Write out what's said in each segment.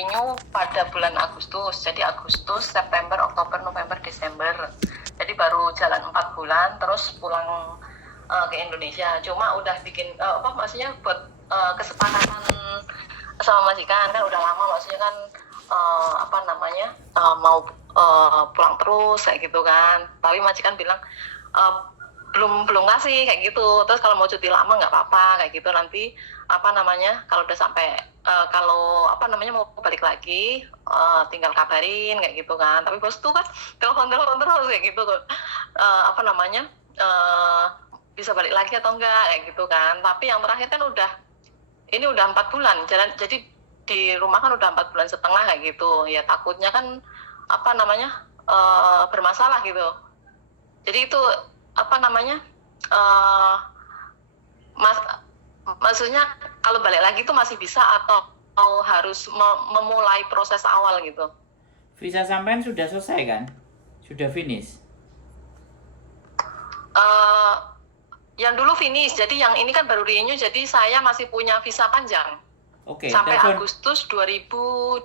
renew pada bulan Agustus. Jadi Agustus, September, Oktober, November, Desember. Jadi baru jalan 4 bulan terus pulang ke Indonesia. Cuma udah bikin maksudnya buat kesepakatan sama majikan kan udah lama, maksudnya kan mau pulang terus kayak gitu kan. Tapi majikan bilang belum ngasih kayak gitu. Terus kalau mau cuti lama nggak apa-apa kayak gitu, nanti kalau udah sampai mau balik lagi tinggal kabarin kayak gitu kan. Tapi bos tuh kan telepon terus kayak gitu bisa balik lagi atau enggak kayak gitu kan. Tapi yang terakhir kan udah 4 bulan jalan, jadi di rumah kan udah 4 bulan setengah kayak gitu ya. Takutnya kan bermasalah gitu. Jadi itu maksudnya kalau balik lagi itu masih bisa atau harus memulai proses awal gitu. Visa sampean sudah selesai kan? Sudah finish? Yang dulu finish, jadi yang ini kan baru renew, jadi saya masih punya visa panjang. Oke, sampai telepon. Agustus 2025.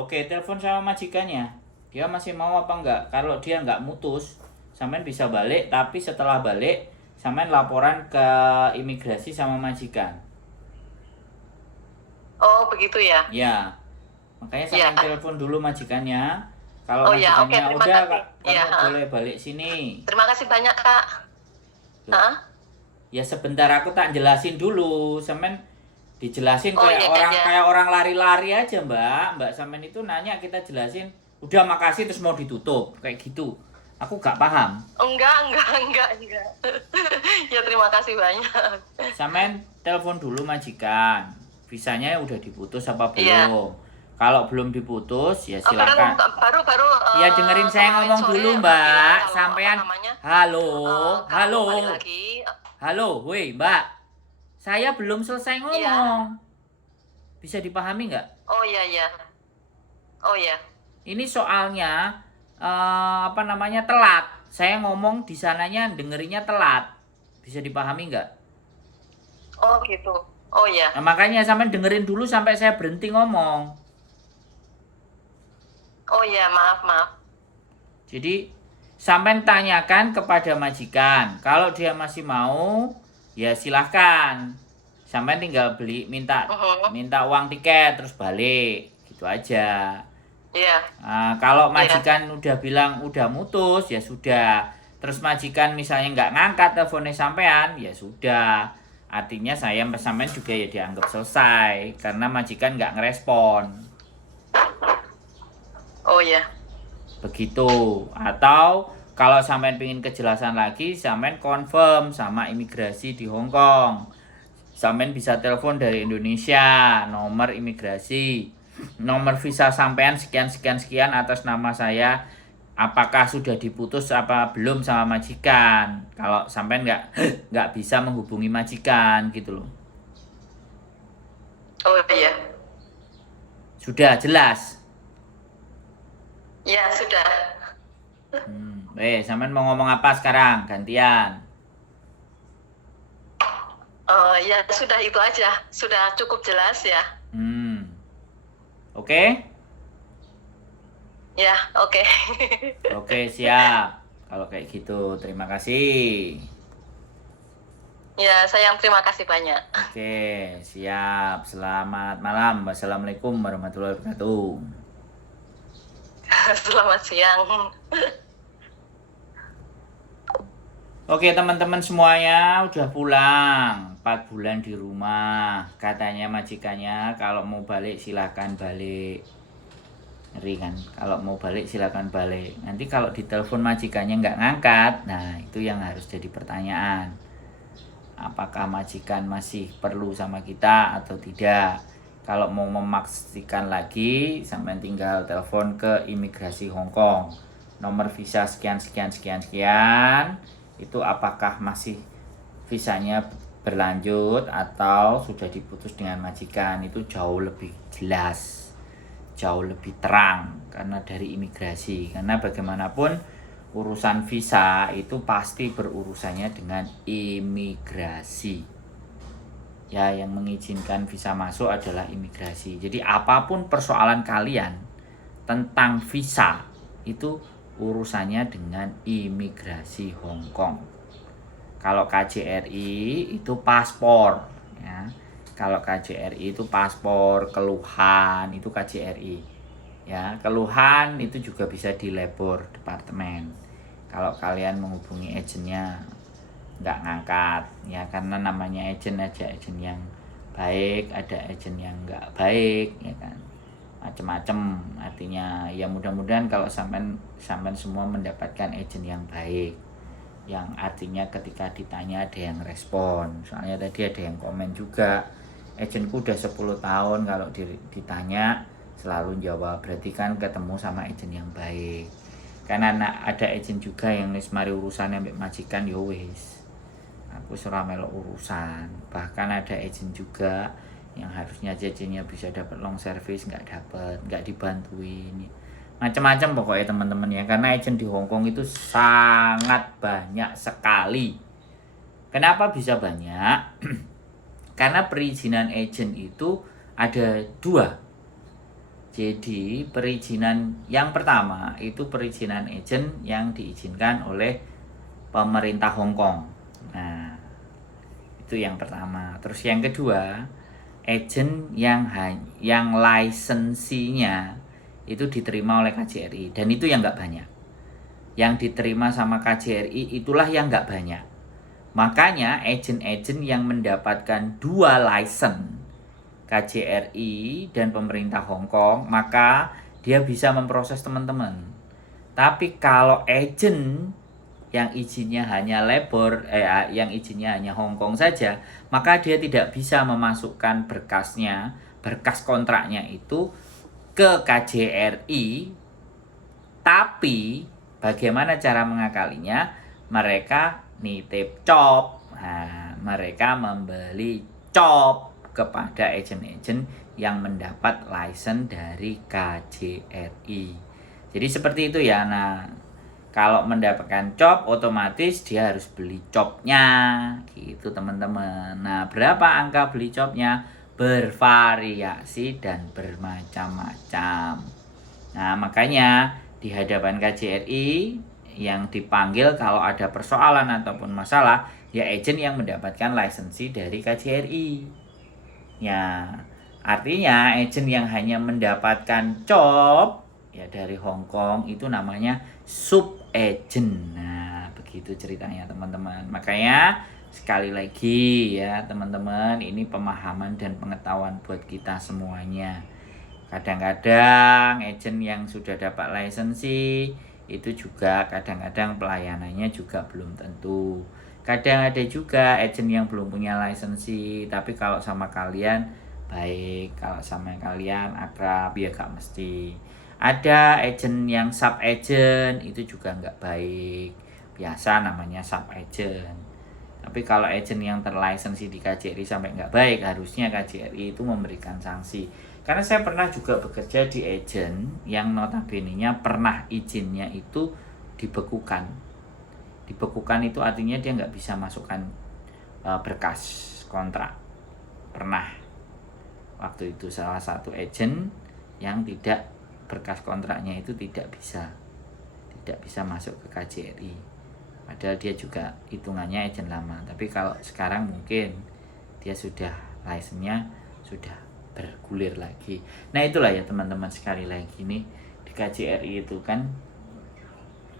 Oke, telepon sama majikannya. Dia masih mau apa enggak? Kalau dia enggak mutus, sampean bisa balik, tapi setelah balik sampean laporan ke imigrasi sama majikan. Oh, begitu ya? Ya. Makanya sampean telepon dulu majikannya. Kalau majikannya terima kasih. kamu boleh balik sini. Terima kasih banyak, Kak. Ya sebentar aku tak jelasin dulu, sampean dijelasin kayak orang lari-lari aja, Mbak sampean itu nanya kita jelasin, udah makasih terus mau ditutup kayak gitu. Aku gak paham. Enggak. Ya terima kasih banyak. Sampean telepon dulu majikan, visanya udah diputus apa belum? Kalau belum diputus ya silakan. Baru ya dengerin saya ngomong dulu, Mbak. Sampean halo. Halo, woi Mbak. Saya belum selesai ngomong. Bisa dipahami nggak? Oh iya. Ini soalnya telat. Saya ngomong di sananya dengerinnya telat. Bisa dipahami nggak? Oh gitu. Oh iya. Nah, makanya sampean dengerin dulu sampai saya berhenti ngomong. Oh iya, maaf. Jadi sampean tanyakan kepada majikan. Kalau dia masih mau, ya silahkan. Sampean tinggal minta uang tiket terus balik, gitu aja. Iya. Nah, kalau majikan udah bilang udah mutus, ya sudah. Terus majikan misalnya nggak ngangkat teleponnya sampean, ya sudah. Artinya sampean juga ya dianggap selesai karena majikan nggak ngerespon. Oh iya. Begitu. Atau kalau sampean pengen kejelasan lagi, sampean confirm sama imigrasi di Hong Kong. Sampean bisa telepon dari Indonesia, nomor imigrasi, nomor visa sampean sekian atas nama saya. Apakah sudah diputus apa belum sama majikan? Kalau sampean nggak bisa menghubungi majikan gitu loh. Oh iya. Sudah jelas? Ya sudah. Sampean mau ngomong apa sekarang? Gantian. Ya sudah itu aja. Sudah cukup jelas ya. Oke? Ya, oke. Oke, siap. Kalau kayak gitu, terima kasih. Ya, sayang terima kasih banyak. Oke, siap. Selamat malam. Wassalamualaikum warahmatullahi wabarakatuh. Selamat siang. Oke teman-teman semuanya udah pulang 4 bulan di rumah. Katanya majikannya kalau mau balik silahkan balik. Ngeri kan? Kalau mau balik silahkan balik. Nanti kalau ditelepon majikannya nggak ngangkat, nah itu yang harus jadi pertanyaan. Apakah majikan masih perlu sama kita atau tidak? Kalau mau memastikan lagi, sampai tinggal telepon ke imigrasi Hong Kong. Nomor visa sekian. Itu apakah masih visanya berlanjut atau sudah diputus dengan majikan, itu jauh lebih jelas, jauh lebih terang karena dari imigrasi. Karena bagaimanapun urusan visa itu pasti berurusannya dengan imigrasi. ya yang mengizinkan visa masuk adalah imigrasi. Jadi apapun persoalan kalian tentang visa itu urusannya dengan imigrasi Hong Kong. Kalau KJRI itu paspor, ya. Kalau KJRI itu paspor, keluhan itu KJRI. Ya, keluhan itu juga bisa di labor departemen. Kalau kalian menghubungi agennya nggak ngangkat, ya karena namanya agen aja, agen yang baik, ada agen yang nggak baik, ya kan, macem-macem. Artinya ya mudah-mudahan kalau sampean semua mendapatkan agen yang baik, yang artinya ketika ditanya ada yang respon. Soalnya tadi ada yang komen juga, agenku udah 10 tahun kalau ditanya selalu jawab, berarti kan ketemu sama agen yang baik. Karena ada agen juga yang wis mari urusan ambek majikan yo wis, aku ora melok urusan. Bahkan ada agen juga yang harusnya agennya bisa dapat long service nggak dibantuin, macam-macam pokoknya teman-teman ya. Karena agen di Hong Kong itu sangat banyak sekali. Kenapa bisa banyak? Karena perizinan agen itu ada 2. Jadi perizinan yang pertama itu perizinan agen yang diizinkan oleh pemerintah Hong Kong. Nah, itu yang pertama. Terus yang kedua, agen yang lisensinya itu diterima oleh KJRI, dan itu yang nggak banyak. Yang diterima sama KJRI itulah yang nggak banyak. Makanya agen-agen yang mendapatkan 2 license, KJRI dan pemerintah Hong Kong, maka dia bisa memproses teman-teman. Tapi kalau agen yang izinnya hanya labor, yang izinnya hanya Hong Kong saja, maka dia tidak bisa memasukkan berkas kontraknya itu ke KJRI. Tapi bagaimana cara mengakalinya? Mereka nitip cop. Nah, mereka membeli cop kepada agen-agen yang mendapat license dari KJRI. Jadi seperti itu ya. Nah, kalau mendapatkan cop otomatis dia harus beli copnya gitu teman-teman. Nah, berapa angka beli copnya? Bervariasi dan bermacam-macam. Nah, makanya di hadapan KJRI yang dipanggil kalau ada persoalan ataupun masalah ya agen yang mendapatkan lisensi dari KJRI. Ya, artinya agen yang hanya mendapatkan cop ya dari Hong Kong itu namanya sub agent. Nah, begitu ceritanya teman-teman. Makanya sekali lagi ya teman-teman, ini pemahaman dan pengetahuan buat kita semuanya. Kadang-kadang agen yang sudah dapat lisensi itu juga kadang-kadang pelayanannya juga belum tentu. Kadang ada juga agen yang belum punya lisensi, tapi kalau sama kalian baik, kalau sama kalian akrab, ya gak mesti. Ada agen yang sub agent, itu juga nggak baik. Biasa namanya sub agent. Tapi kalau agen yang terlisensi di KJRI sampai nggak baik, harusnya KJRI itu memberikan sanksi. Karena saya pernah juga bekerja di agen yang notabene-nya pernah izinnya itu dibekukan. Dibekukan itu artinya dia nggak bisa masukkan berkas kontrak. Pernah waktu itu salah satu agen yang tidak berkas kontraknya itu tidak bisa masuk ke KJRI. Padahal dia juga hitungannya agen lama. Tapi kalau sekarang mungkin dia sudah license-nya sudah bergulir lagi. Nah itulah ya teman-teman, sekali lagi nih di KJRI itu kan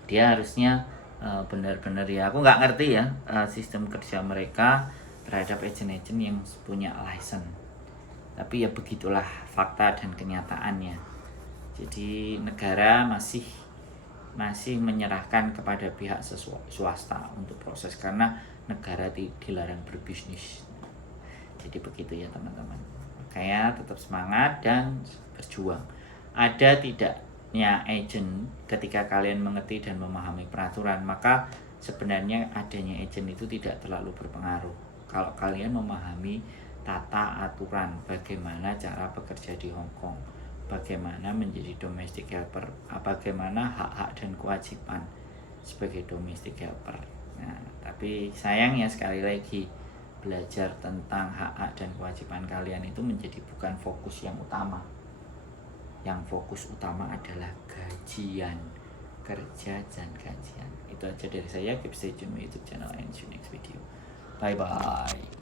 dia harusnya benar-benar ya, aku nggak ngerti ya sistem kerja mereka terhadap agen-agen yang punya license. Tapi ya begitulah fakta dan kenyataannya. Jadi negara masih menyerahkan kepada pihak swasta untuk proses karena negara dilarang berbisnis. Jadi begitu ya teman-teman. Makanya tetap semangat dan berjuang. Ada tidaknya agen ketika kalian mengerti dan memahami peraturan, maka sebenarnya adanya agen itu tidak terlalu berpengaruh. Kalau kalian memahami tata aturan bagaimana cara bekerja di Hong Kong, bagaimana menjadi domestic helper, bagaimana hak-hak dan kewajiban sebagai domestic helper. Nah, tapi sayangnya sekali lagi belajar tentang hak-hak dan kewajiban kalian itu menjadi bukan fokus yang utama. Yang fokus utama adalah gajian, kerja dan gajian. Itu aja dari saya. Keep stay tune with YouTube channel and see you next video. Bye bye.